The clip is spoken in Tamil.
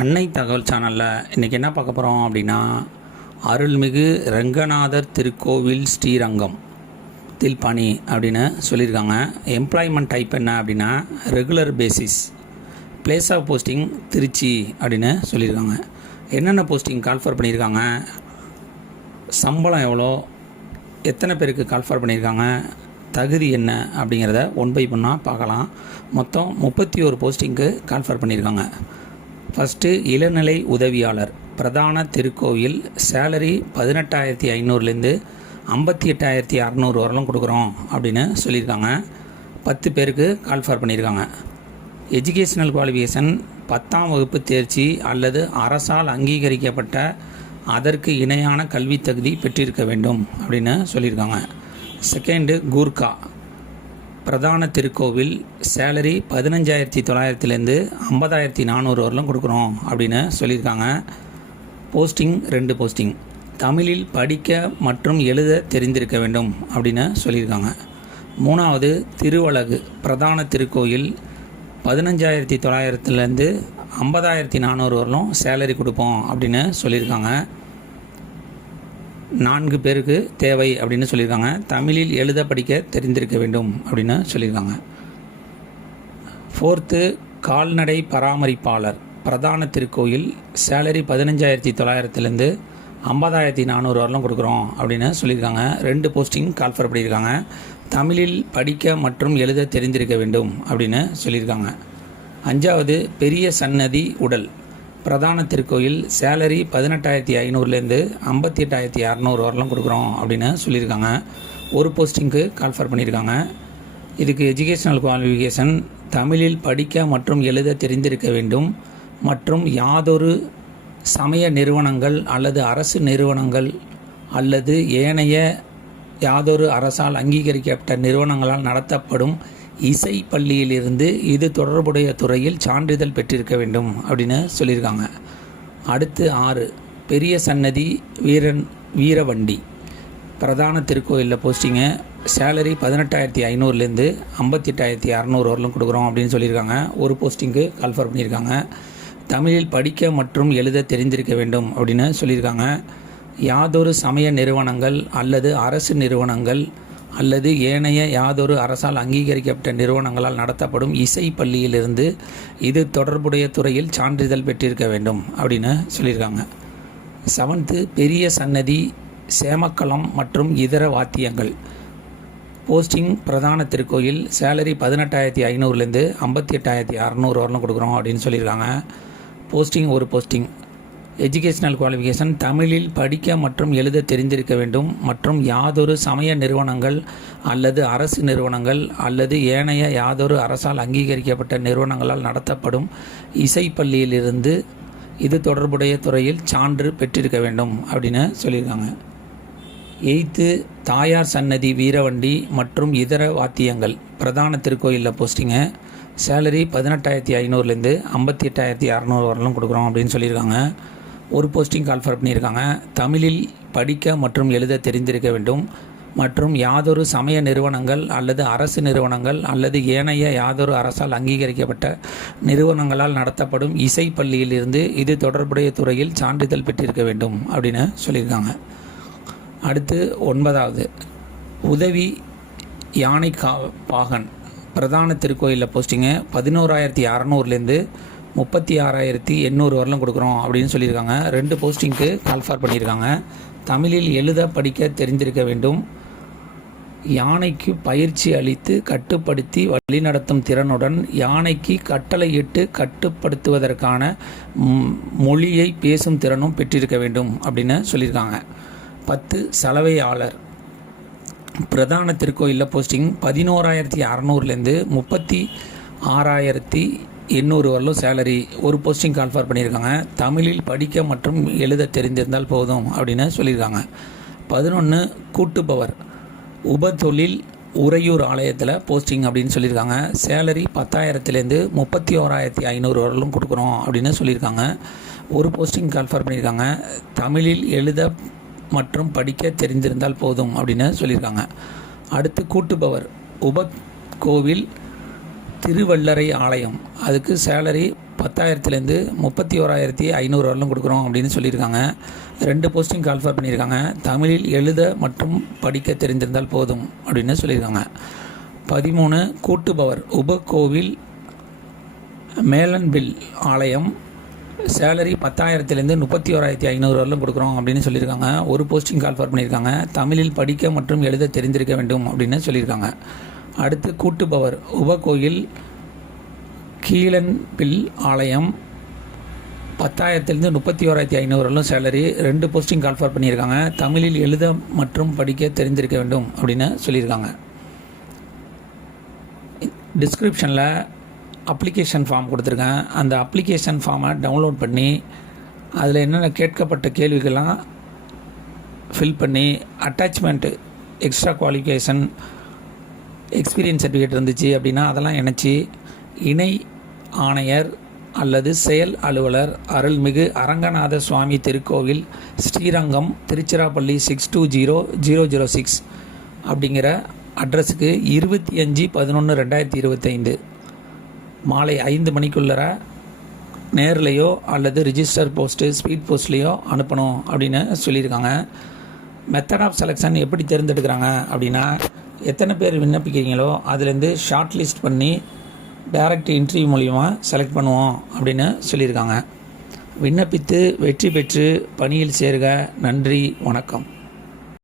அன்னை தகவல் சேனலில் இன்றைக்கி என்ன பார்க்க போகிறோம் அப்படின்னா அருள்மிகு ரங்கநாதர் திருக்கோவில் ஸ்ரீரங்கம் தில் பணி அப்படின்னு சொல்லியிருக்காங்க. எம்ப்ளாய்மெண்ட் டைப் என்ன அப்படின்னா regular basis place of posting Trichy அப்படின்னு சொல்லியிருக்காங்க. என்னென்ன போஸ்டிங் கால்ஃபர் பண்ணியிருக்காங்க? சம்பளம் எவ்வளோ? எத்தனை பேருக்கு கால்ஃபர் பண்ணியிருக்காங்க? தகுதி என்ன அப்படிங்கிறத ஒன் பை ஒன்னாக பார்க்கலாம். மொத்தம் முப்பத்தி ஒரு போஸ்டிங்க்கு கால்ஃபர் பண்ணியிருக்காங்க. ஃபஸ்ட்டு இளநிலை உதவியாளர் பிரதான திருக்கோவில் சேலரி பதினெட்டாயிரத்தி ஐநூறுலேருந்து ஐம்பத்தி எட்டாயிரத்தி அறநூறு வரலும் கொடுக்குறோம் அப்படின்னு சொல்லியிருக்காங்க. பத்து பேருக்கு கால்ஃபர் பண்ணியிருக்காங்க. எஜுகேஷனல் குவாலிஃபிகேஷன் பத்தாம் வகுப்பு தேர்ச்சி அல்லது அரசால் அங்கீகரிக்கப்பட்ட அதற்கு இணையான கல்வி தகுதி பெற்றிருக்க வேண்டும் அப்படின்னு சொல்லியிருக்காங்க. செகண்டு கூர்கா. பிரதான திருக்கோவில் சேலரி பதினஞ்சாயிரத்தி தொள்ளாயிரத்துலேருந்து ஐம்பதாயிரத்தி நானூறு வரலும் கொடுக்குறோம் அப்படின்னு சொல்லியிருக்காங்க. போஸ்டிங் ரெண்டு போஸ்டிங் தமிழில் படிக்க மற்றும் எழுத தெரிந்திருக்க வேண்டும் அப்படின்னு சொல்லியிருக்காங்க. மூணாவது திருவழகு பிரதான திருக்கோயில் பதினஞ்சாயிரத்தி தொள்ளாயிரத்துலேருந்து ஐம்பதாயிரத்தி நானூறு வரலும் சேலரி கொடுப்போம் அப்படின்னு சொல்லியிருக்காங்க. நான்கு பேருக்கு தேவை அப்படின்னு சொல்லியிருக்காங்க. தமிழில் எழுத படிக்க தெரிந்திருக்க வேண்டும் அப்படின்னு சொல்லியிருக்காங்க. ஃபோர்த்து கால்நடை பராமரிப்பாளர். பிரதான திருக்கோயில் சேலரி பதினஞ்சாயிரத்தி தொள்ளாயிரத்துலேருந்து ஐம்பதாயிரத்தி நானூறு வரலும் கொடுக்குறோம் அப்படின்னு சொல்லியிருக்காங்க. ரெண்டு போஸ்டிங் கால்ஃபர் பண்ணியிருக்காங்க. தமிழில் படிக்க மற்றும் எழுத தெரிந்திருக்க வேண்டும் அப்படின்னு சொல்லியிருக்காங்க. அஞ்சாவது பெரிய சன்னதி உடல். பிரதான திருக்கோயில் சேலரி பதினெட்டாயிரத்தி ஐநூறுலேருந்து ஐம்பத்தி எட்டாயிரத்தி அறநூறு வரலாம் கொடுக்குறோம் அப்படின்னு சொல்லியிருக்காங்க. ஒரு போஸ்டிங்க்கு கால்ஃபர் பண்ணியிருக்காங்க. இதுக்கு எஜுகேஷனல் குவாலிஃபிகேஷன் தமிழில் படிக்க மற்றும் எழுத தெரிந்திருக்க வேண்டும் மற்றும் யாதொரு சமய நிறுவனங்கள் அல்லது அரசு நிறுவனங்கள் அல்லது ஏனைய யாதொரு அரசால் அங்கீகரிக்கப்பட்ட நிறுவனங்களால் நடத்தப்படும் இசை பள்ளியிலிருந்து இது தொடர்புடைய துறையில் சான்றிதழ் பெற்றிருக்க வேண்டும் அப்படின்னு சொல்லியிருக்காங்க. அடுத்து ஆறு பெரிய சன்னதி வீரன் வீரவண்டி. பிரதான திருக்கோயிலில் போஸ்டிங்கு. சேலரி பதினெட்டாயிரத்தி ஐநூறுலேருந்து ஐம்பத்தெட்டாயிரத்தி அறநூறு வரலும் கொடுக்குறோம் அப்படின்னு சொல்லியிருக்காங்க. ஒரு போஸ்டிங்க்கு கால்ஃபர் பண்ணியிருக்காங்க. தமிழில் படிக்க மற்றும் எழுத தெரிந்திருக்க வேண்டும் அப்படின்னு சொல்லியிருக்காங்க. யாதொரு சமய நிறுவனங்கள் அல்லது அரசு நிறுவனங்கள் அல்லது ஏனைய யாதொரு அரசால் அங்கீகரிக்கப்பட்ட நிறுவனங்களால் நடத்தப்படும் இசை பள்ளியிலிருந்து இது தொடர்புடைய துறையில் சான்றிதழ் பெற்றிருக்க வேண்டும் அப்படின்னு சொல்லியிருக்காங்க. செவன்த்து பெரிய சன்னதி சேமக்கலம் மற்றும் இதர வாத்தியங்கள். போஸ்டிங் பிரதான திருக்கோயில் சேலரி பதினெட்டாயிரத்தி ஐநூறுலேருந்து ஐம்பத்தி எட்டாயிரத்தி அறநூறு வரலும் கொடுக்குறோம் அப்படின்னு சொல்லியிருக்காங்க. போஸ்டிங் ஒரு போஸ்டிங். எஜுகேஷனல் குவாலிஃபிகேஷன் தமிழில் படிக்க மற்றும் எழுத தெரிந்திருக்க வேண்டும். மற்றும் யாதொரு சமய நிறுவனங்கள் அல்லது அரசு நிறுவனங்கள் அல்லது ஏனைய யாதொரு அரசால் அங்கீகரிக்கப்பட்ட நிறுவனங்களால் நடத்தப்படும் இசைப்பள்ளியிலிருந்து இது தொடர்புடைய துறையில் சான்று பெற்றிருக்க வேண்டும் அப்படின்னு சொல்லியிருக்காங்க. எய்த்து தாயார் சன்னதி வீரவண்டி மற்றும் இதர வாத்தியங்கள். பிரதான திருக்கோயிலில் போஸ்டிங்கு. சேலரி பதினெட்டாயிரத்தி ஐநூறுலேருந்து ஐம்பத்தி எட்டாயிரத்தி அறநூறு வரலும் கொடுக்குறோம் அப்படின்னு சொல்லியிருக்காங்க. ஒரு போஸ்டிங் கால்ஃபர் பண்ணியிருக்காங்க. தமிழில் படிக்க மற்றும் எழுத தெரிந்திருக்க வேண்டும். மற்றும் யாதொரு சமய நிறுவனங்கள் அல்லது அரசு நிறுவனங்கள் அல்லது ஏனைய யாதொரு அரசால் அங்கீகரிக்கப்பட்ட நிறுவனங்களால் நடத்தப்படும் இசை பள்ளியிலிருந்து இது தொடர்புடைய துறையில் சான்றிதழ் பெற்றிருக்க வேண்டும் அப்படின்னு சொல்லியிருக்காங்க. அடுத்து ஒன்பதாவது. உதவி யானை கா பாகன். பிரதான திருக்கோயிலில் போஸ்டிங்கு பதினோராயிரத்தி அறநூறுலேருந்து முப்பத்தி ஆறாயிரத்தி எண்ணூறு வரலும் கொடுக்குறோம் அப்படின்னு சொல்லியிருக்காங்க. ரெண்டு போஸ்டிங்க்கு கால்ஃபார் பண்ணியிருக்காங்க. தமிழில் எழுத படிக்க தெரிந்திருக்க வேண்டும். யானைக்கு பயிற்சி அளித்து கட்டுப்படுத்தி வழிநடத்தும் திறனுடன் யானைக்கு கட்டளையிட்டு கட்டுப்படுத்துவதற்கான மொழியை பேசும் திறனும் பெற்றிருக்க வேண்டும் அப்படின்னு சொல்லியிருக்காங்க. பத்து சலவையாளர். பிரதான திருக்கோயிலில் போஸ்டிங் பதினோராயிரத்தி அறநூறுலேருந்து முப்பத்தி ஆறாயிரத்தி எண்ணூறு வரலும் சேலரி ஒரு போஸ்டிங் கான்ஃபர் பண்ணியிருக்காங்க. தமிழில் படிக்க மற்றும் எழுத தெரிந்திருந்தால் போதும் அப்படின்னு சொல்லியிருக்காங்க. பதினொன்று கூட்டுபவர். உபதொழில் உறையூர் ஆலயத்தில் போஸ்டிங் அப்படின்னு சொல்லியிருக்காங்க. சேலரி பத்தாயிரத்துலேருந்து முப்பத்தி ஓராயிரத்தி ஐநூறு வரலும் கொடுக்குறோம் அப்படின்னு சொல்லியிருக்காங்க. ஒரு போஸ்டிங் கால்ஃபார் பண்ணியிருக்காங்க. தமிழில் எழுத மற்றும் படிக்க தெரிந்திருந்தால் போதும் அப்படின்னு சொல்லியிருக்காங்க. அடுத்து கூட்டுபவர். உப கோவில் திருவள்ளரை ஆலயம். அதுக்கு சேலரி பத்தாயிரத்துலேருந்து முப்பத்தி ஓராயிரத்தி ஐநூறு வரலும் கொடுக்குறோம் அப்படின்னு சொல்லியிருக்காங்க. ரெண்டு போஸ்டிங் கால்ஃபர் பண்ணியிருக்காங்க. தமிழில் எழுத மற்றும் படிக்க தெரிந்திருந்தால் போதும் அப்படின்னு சொல்லியிருக்காங்க. பதிமூணு கூட்டுபவர் உபகோவில் மேலன்பில் ஆலயம். சேலரி பத்தாயிரத்துலேருந்து முப்பத்தி ஓராயிரத்தி ஐநூறு வரலும் கொடுக்குறோம் அப்படின்னு சொல்லியிருக்காங்க. ஒரு போஸ்டிங் கால்ஃபர் பண்ணியிருக்காங்க. தமிழில் படிக்க மற்றும் எழுத தெரிந்திருக்க வேண்டும் அப்படின்னு சொல்லியிருக்காங்க. அடுத்து கூட்டுபவர். உபகோயில் கீழன்பில் ஆலயம். பத்தாயிரத்துலேருந்து முப்பத்தி ஓராயிரத்தி ஐநூறு வரலும் சேலரி ரெண்டு போஸ்டிங் கால்ஃபர் பண்ணியிருக்காங்க. தமிழில் எழுத மற்றும் படிக்க தெரிந்திருக்க வேண்டும் அப்படின்னு சொல்லியிருக்காங்க. டிஸ்கிரிப்ஷனில் அப்ளிகேஷன் ஃபார்ம் கொடுத்துருக்கேன். அந்த அப்ளிகேஷன் ஃபார்மை டவுன்லோட் பண்ணி அதில் என்னென்ன கேட்கப்பட்ட கேள்விகள்லாம் ஃபில் பண்ணி attachment extra qualification experience certificate இருந்துச்சு அப்படின்னா அதெல்லாம் இணைச்சி இணை ஆணையர் அல்லது செயல் அலுவலர் அருள்மிகு அரங்கநாத சுவாமி திருக்கோவில் Srirangam Tiruchirappalli six two zero zero zero six அப்படிங்கிற அட்ரஸுக்கு இருபத்தி அஞ்சு பதினொன்று ரெண்டாயிரத்தி இருபத்தைந்து. மாலை ஐந்து மணிக்குள்ளர நேர்லேயோ அல்லது ரிஜிஸ்டர் போஸ்ட்டு ஸ்பீட் போஸ்ட்லேயோ அனுப்பணும் அப்படின்னு சொல்லியிருக்காங்க. மெத்தட் ஆஃப் செலெக்ஷன் எப்படி தேர்ந்தெடுக்கிறாங்க அப்படின்னா எத்தனை பேர் விண்ணப்பிக்கிறீங்களோ அதுலேருந்து ஷார்ட் லிஸ்ட் பண்ணி டைரக்ட் இன்டர்வியூ மூலிமா செலக்ட் பண்ணுவோம் அப்படின்னு சொல்லியிருக்காங்க. விண்ணப்பித்து வெற்றி பெற்று பணியில் சேருக. நன்றி. வணக்கம்.